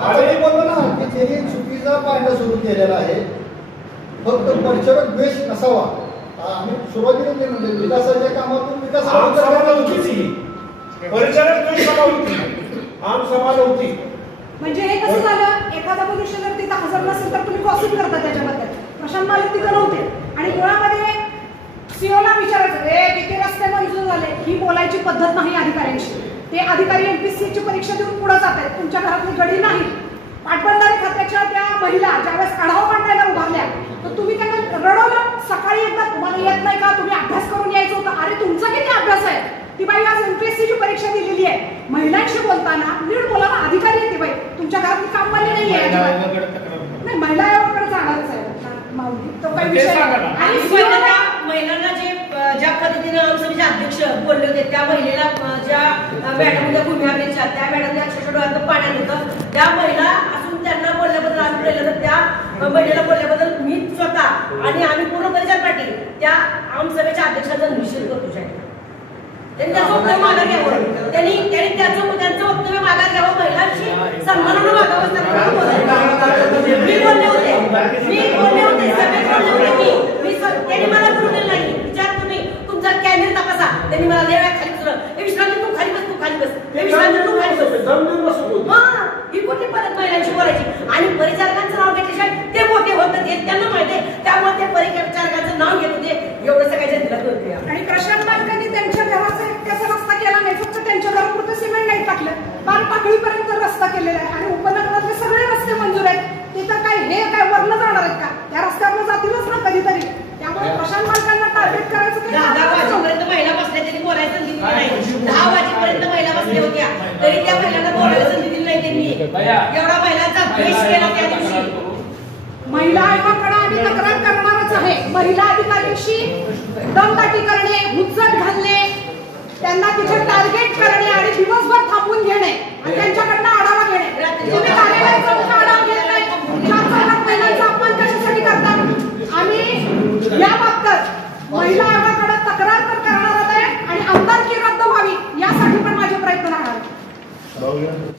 आम्ही बोललो ना की त्यांनी चुकीचा पायंडा सुरू केलेला आहे. फक्त परिचारक द्वेष नसावा. आम्ही सुरुवातीला ते म्हणजे विकासाच्या कामातून विकासाला परिचारक द्वेष सभा होती, आम सभा नव्हती. म्हणजे हे कसं झालं, एखादा मनुष्य जर तिथं हजर नसेल तर तुम्ही गॉसिप करता त्याच्याबद्दल. प्रशांत मालक तिथं नव्हते आणि मुळामध्ये सीओला विचारायचं रे किती रस्ते मंजूर झाले, ही बोलायची पद्धत नाही अधिकाऱ्यांची. ते अधिकारी एमपीएससीची परीक्षा देऊन पुढे जात आहेत, तुमच्या घरातली गडी नाही. पाटबंधारे खात्याच्या त्या महिला ज्यावेळेस आढावा मांडायला उभारल्या तर तुम्ही त्यांना रडवलं. सकाळी एकदा तुम्हाला येत नाही का, तुम्ही अभ्यास करून यायचं होतं. अरे तुमचा किती अभ्यास आहे, ती बाई आज एमपीएससीची परीक्षा दिलेली आहे. महिलांशी बोलताना नीट बोला ना, अधिकारी आहे ती बाई, तुमच्या घरातली कामवाली नाही आहे. नाही, महिला आयोगाकडे जाणारच आहे माऊली, तो काही विषय नाही. आणि महिलांना जे ज्या पद्धतीने आमसभेचे अध्यक्ष बोलले होते त्या महिलेला ज्या मॅडमच्या भूमिका त्या मॅडमने अक्षरशः डोळ्यात पाण्यात होतं. त्या महिला असून त्यांना बोलल्याबद्दल आम्ही पहिल्यांदा त्या महिलेला बोलल्याबद्दल मी स्वतः आणि आम्ही पूर्ण परिचार पाटील त्या आमसभेच्या अध्यक्षांचा निषेध करतो. त्यांनी त्याचं वक्तव्य मागे घ्यावं, त्यांनी त्यांचं वक्तव्य मागे घ्यावं, महिलांशी सन्मानानं वागावं. मी बोलले होते त्यांनी मला बोललेलं नाही. विचार तुम्ही तुमचा कॅमेरा तपासा. त्यांनी मला लय वेळा खाली बसलं, हे विश्रांती तू खाली बस, तू खाली बस, हे विश्रांती तू खाली बस. ही कोणती पद्धत महिलांची बोलायची. आणि परिचारकांचं नाव घेतल्याशिवाय ते मोठे होतात हे त्यांना माहिती आहे. त्यामुळे ते परिचारकांचं नाव घेत होते. एवढं सगळ्याच्या दिला होते. आणि प्रशांत मालकांनी त्यांच्या घराचा एकट्याचा रस्ता केला नाही, फक्त त्यांच्या घरापुरतं सिमेंट नाही टाकलं, बार टाकळीपर्यंत रस्ता केलेला आहे. आणि उपनगरातले सगळे रस्ते मंजूर आहेत. तिथं हे काय वरनं जाणार आहेत का, त्या रस्त्यावर जातीलच ना कधीतरी. त्यामुळे प्रशांत मालकांना टार्गेट करायचं. 10 वाजेपर्यंत महिला बसल्या, त्यांनी बोलायला संधी दिली नाही. 10 वाजेपर्यंत महिला बसल्या होत्या तरी त्या महिलांना बोलायला संधी दिली नाही त्यांनी. एवढा महिलांचा द्वेष केला त्या दिवशी. महिला आयोगाकडे आम्ही तक्रार करणारच आहे. महिला अधिकाऱ्यांशी दमदाटी करणे, हुज्जत घालणे, त्यांना तिथे टार्गेट करणे आणि दिवसभर थांबून घेणे आणि त्यांच्याकडनं आढावा घेणे. तुम्ही कार्यालयात जाऊन आढावा घेत नाही, 4 महिलांचा अपमान कशासाठी करतात. आम्ही या बाबतीत महिला आयोगाकडे तक्रार तर करणार आहे आणि आमदारकी रद्द व्हावी यासाठी पण माझे प्रयत्न राहणार.